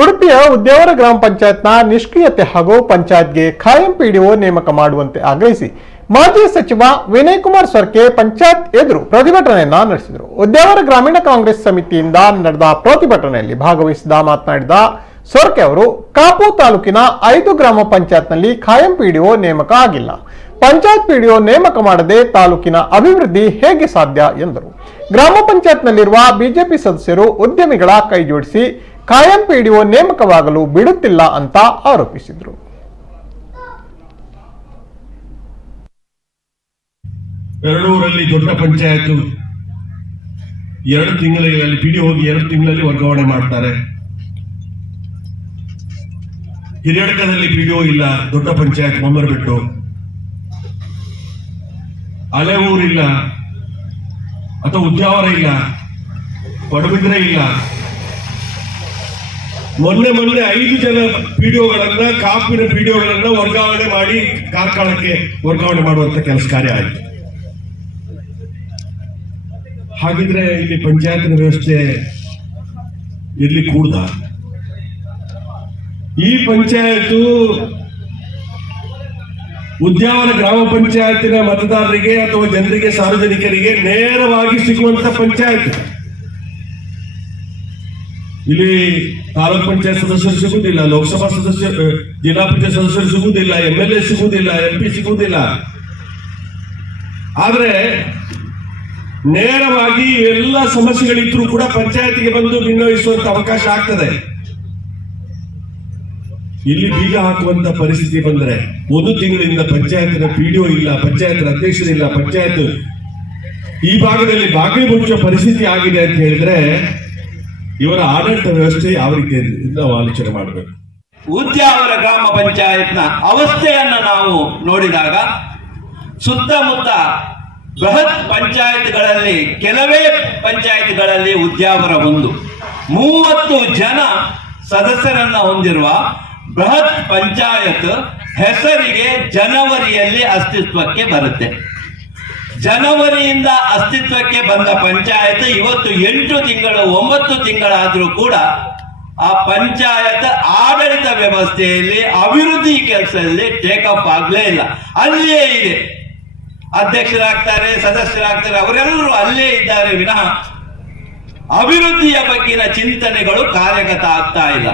ಉಡುಪಿಯ ಉದ್ಯಾವರ ಗ್ರಾಮ ಪಂಚಾಯತ್ನ ನಿಷ್ಕ್ರಿಯತೆ ಹಾಗೂ ಪಂಚಾಯತ್ಗೆ ಖಾಯಂ ಪಿಡಿಒ ನೇಮಕ ಮಾಡುವಂತೆ ಆಗ್ರಹಿಸಿ ಮಾಜಿ ಸಚಿವ ವಿನಯ್ ಕುಮಾರ್ ಸೊರಕೆ ಪಂಚಾಯತ್ ಎದುರು ಪ್ರತಿಭಟನೆಯನ್ನ ನಡೆಸಿದರು. ಉದ್ಯಾವರ ಗ್ರಾಮೀಣ ಕಾಂಗ್ರೆಸ್ ಸಮಿತಿಯಿಂದ ನಡೆದ ಪ್ರತಿಭಟನೆಯಲ್ಲಿ ಭಾಗವಹಿಸಿದ ಮಾತನಾಡಿದ ಸೊರಕೆ ಅವರು, ಕಾಪು ತಾಲೂಕಿನ 5 ಗ್ರಾಮ ಪಂಚಾಯತ್ನಲ್ಲಿ ಖಾಯಂ ಪಿಡಿಒ ನೇಮಕ ಆಗಿಲ್ಲ. ಪಂಚಾಯತ್ ಪಿಡಿಒ ನೇಮಕ ಮಾಡದೆ ತಾಲೂಕಿನ ಅಭಿವೃದ್ಧಿ ಹೇಗೆ ಸಾಧ್ಯ ಎಂದರು. ಗ್ರಾಮ ಪಂಚಾಯತ್ನಲ್ಲಿರುವ ಬಿಜೆಪಿ ಸದಸ್ಯರು ಉದ್ಯಮಿಗಳ ಕೈ ಜೋಡಿಸಿ ಖಾಯಂ ಪಿಡಿಒ ನೇಮಕವಾಗಲು ಬಿಡುತ್ತಿಲ್ಲ ಅಂತ ಆರೋಪಿಸಿದರು. ಎರಡೂರಲ್ಲಿ ದೊಡ್ಡ ಪಂಚಾಯತ್ 2 ತಿಂಗಳಲ್ಲಿ ಪಿಡಿಒ ಹೋಗಿ 2 ತಿಂಗಳಲ್ಲಿ ವರ್ಗಾವಣೆ ಮಾಡ್ತಾರೆ. ಹಿರಿಯಡ್ಕದಲ್ಲಿ ಪಿಡಿಒ ಇಲ್ಲ, ದೊಡ್ಡ ಪಂಚಾಯತ್ ಬೊಮ್ಮರಬಿಟ್ಟು. ಅಲೆಊರಿಲ್ಲ ಅಥವಾ ಉದ್ಯಾವರ ಇಲ್ಲ, ಪಡುಬಿದ್ರೆ ಇಲ್ಲ. ಮೊನ್ನೆ 5 ಜನ ಪಿಡಿಒಗಳನ್ನ, ಕಾಪಿನ ಪಿಡಿಒಗಳನ್ನ ವರ್ಗಾವಣೆ ಮಾಡಿ ಕಾರ್ಕಳಕ್ಕೆ ವರ್ಗಾವಣೆ ಮಾಡುವಂತ ಕೆಲಸ ಕಾರ್ಯ ಆಯಿತು. ಹಾಗಿದ್ರೆ ಇಲ್ಲಿ ಪಂಚಾಯತ್ನ ವ್ಯವಸ್ಥೆ ಇರ್ಲಿ ಕೂಡ್ದ? ಈ ಪಂಚಾಯತ್ ಉದ್ಯಾವರ ಗ್ರಾಮ ಪಂಚಾಯತಿನ ಮತದಾರರಿಗೆ ಅಥವಾ ಜನರಿಗೆ, ಸಾರ್ವಜನಿಕರಿಗೆ ನೇರವಾಗಿ ಸಿಗುವಂತ ಪಂಚಾಯತ್. ಇಲ್ಲಿ ತಾಲೂಕ್ ಪಂಚಾಯತ್ ಸದಸ್ಯರು ಸಿಗುವುದಿಲ್ಲ, ಲೋಕಸಭಾ ಸದಸ್ಯರು, ಜಿಲ್ಲಾ ಪಂಚಾಯತ್ ಸದಸ್ಯರು ಸಿಗುವುದಿಲ್ಲ, MLA ಸಿಗುವುದಿಲ್ಲ, MP ಸಿಗುವುದಿಲ್ಲ. ಆದ್ರೆ ನೇರವಾಗಿ ಎಲ್ಲ ಸಮಸ್ಯೆಗಳಿದ್ರೂ ಕೂಡ ಪಂಚಾಯತಿಗೆ ಬಂದು ಭಿನ್ನವಿಸುವಂತ ಅವಕಾಶ ಆಗ್ತದೆ. ಇಲ್ಲಿ ಬೀಗ ಹಾಕುವಂತ ಪರಿಸ್ಥಿತಿ ಬಂದರೆ 1 ತಿಂಗಳಿಂದ ಪಂಚಾಯತ್ನ ಪಿಡಿಒ ಇಲ್ಲ, ಪಂಚಾಯತ್ ಅಧ್ಯಕ್ಷರಿಲ್ಲ, ಪಂಚಾಯತ್ ಈ ಭಾಗದಲ್ಲಿ ಬಾಗಿಲು ಮುಚ್ಚುವ ಪರಿಸ್ಥಿತಿ ಆಗಿದೆ ಅಂತ ಹೇಳಿದ್ರೆ ಇವರ ಆಡಳಿತ ವ್ಯವಸ್ಥೆ ಯಾವ ರೀತಿ ನಾವು ಆಲೋಚನೆ ಮಾಡಬೇಕು. ಉದ್ಯಾವರ ಗ್ರಾಮ ಪಂಚಾಯತ್ನ ಅವಸ್ಥೆಯನ್ನ ನಾವು ನೋಡಿದಾಗ ಸುತ್ತಮುತ್ತ ಬೃಹತ್ ಪಂಚಾಯತ್ಗಳಲ್ಲಿ ಕೆಲವೇ ಪಂಚಾಯತ್ಗಳಲ್ಲಿ ಉದ್ಯಾವರ ಒಂದು 30 ಜನ ಸದಸ್ಯರನ್ನ ಹೊಂದಿರುವ ಬೃಹತ್ ಪಂಚಾಯತ್ ಹೆಸರಿಗೆ ಜನವರಿಯಲ್ಲಿ ಅಸ್ತಿತ್ವಕ್ಕೆ ಬರುತ್ತೆ. ಜನವರಿಯಿಂದ ಅಸ್ತಿತ್ವಕ್ಕೆ ಬಂದ ಪಂಚಾಯತ್ ಇವತ್ತು 8 ತಿಂಗಳು 9 ತಿಂಗಳಾದ್ರೂ ಕೂಡ ಆ ಪಂಚಾಯತ್ ಆಡಳಿತ ವ್ಯವಸ್ಥೆಯಲ್ಲಿ ಅಭಿವೃದ್ಧಿ ಕೆಲಸದಲ್ಲಿ ಟೇಕ್ ಆಫ್ ಆಗ್ಲೇ ಇಲ್ಲ, ಅಲ್ಲೇ ಇದೆ. ಅಧ್ಯಕ್ಷರಾಗ್ತಾರೆ, ಸದಸ್ಯರಾಗ್ತಾರೆ, ಅವರೆಲ್ಲರೂ ಅಲ್ಲೇ ಇದ್ದಾರೆ ವಿನಃ ಅಭಿವೃದ್ಧಿಯ ಬಗ್ಗಿನ ಚಿಂತನೆಗಳು ಕಾರ್ಯಗತ ಆಗ್ತಾ ಇಲ್ಲ.